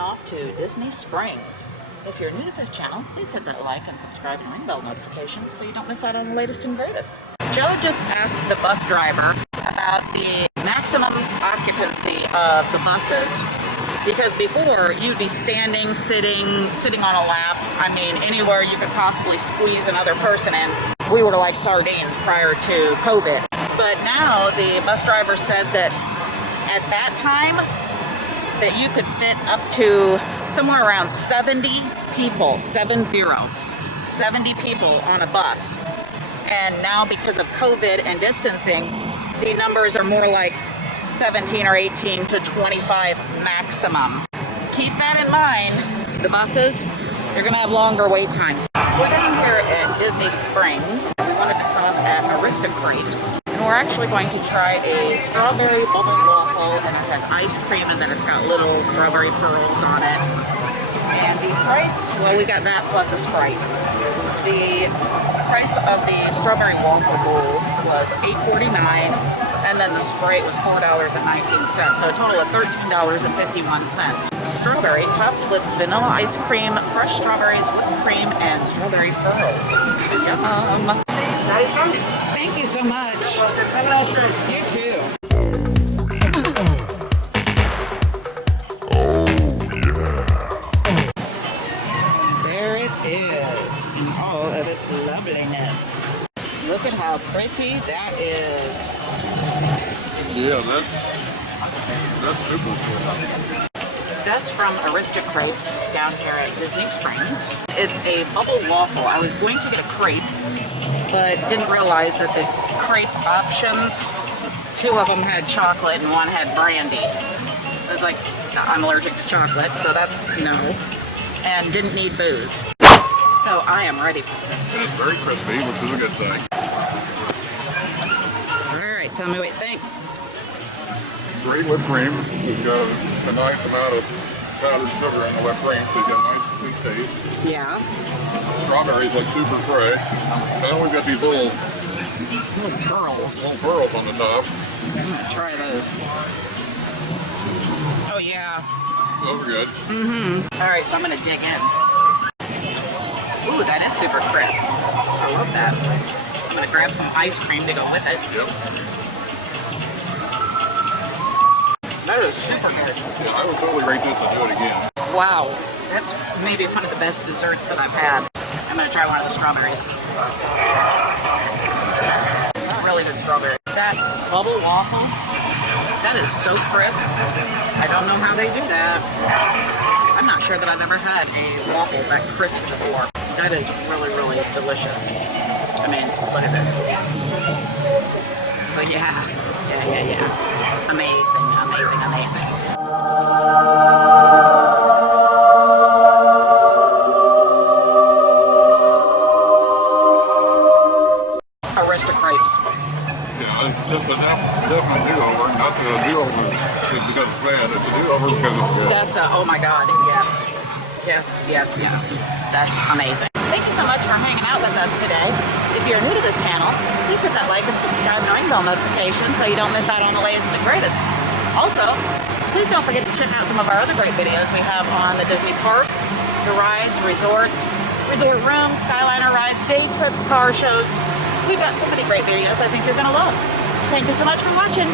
heading off to Disney Springs. If you're new to this channel, please hit that like and subscribe and ring bell notifications so you don't miss out on the latest and greatest. Joe just asked the bus driver about the maximum occupancy of the buses, because before you'd be standing, sitting on a lap. I mean, anywhere you could possibly squeeze another person in. We were like sardines prior to COVID. But now the bus driver said that at that time that you could fit up to somewhere around 70 people, 70 people on a bus. And now because of COVID and distancing, the numbers are more like 17 or 18 to 25 maximum. Keep that in mind. The buses, they're gonna have longer wait times. We're down here at Disney Springs. We wanted to stop at AristoCrepes, and we're actually going to try a Strawberry Bubble Waffle, and it has ice cream, and then it's got little strawberry pearls on it. And the price, well, we got that plus a Sprite. The price of the Strawberry Waffle Bowl was $8.49, and then the Sprite was $4.19, so a total of $13.51. Strawberry topped with vanilla ice cream, fresh strawberries with cream, and strawberry pearls. Yum! Thank you so much. Have a nice day. You too. There it is, in all of its loveliness. Look at how pretty that is. Yeah, that's super cool. That's from AristoCrepes down here at Disney Springs. It's a bubble waffle. I was going to get a crepe, but didn't realize that the crepe options, 2 of them had chocolate and 1 had brandy. I was like, I'm allergic to chocolate, so that's no. And didn't need booze. So I am ready for this. It's very crispy, which is a good thing. Alright, tell me what you think. Great whipped cream. We've got a nice amount of powdered sugar in the whipped cream, so you get a nice sweet taste. Yeah. Strawberries like super fresh. And then we've got these little pearls. Little pearls on the top. I'm gonna try those. Oh yeah. Those are good. Alright, so I'm gonna dig in. Ooh, that is super crisp. I love that. I'm gonna grab some ice cream to go with it. Yep. That is super good. Yeah, I would totally rate this and do it again. Wow, that's maybe one of the best desserts that I've had. I'm gonna try one of the strawberries. Really good strawberry. That bubble waffle, that is so crisp. I don't know how they do that. I'm not sure that I've ever had a waffle that crisp before. That is really, really delicious. I mean, look at this. But yeah. Amazing. AristoCrepes. Yeah, it's just a definite do-over. Not the do-over because it's bad. It's a do-over because it's good. That's oh my God, yes. That's amazing. Thank you so much for hanging out with us today. If you're new to this channel, please hit that like and subscribe and ring bell notification so you don't miss out on the latest and greatest. Also, please don't forget to check out some of our other great videos we have on the Disney parks, the rides, resorts, resort rooms, Skyliner rides, day trips, car shows. We've got so many great videos I think you're going to love. Thank you so much for watching.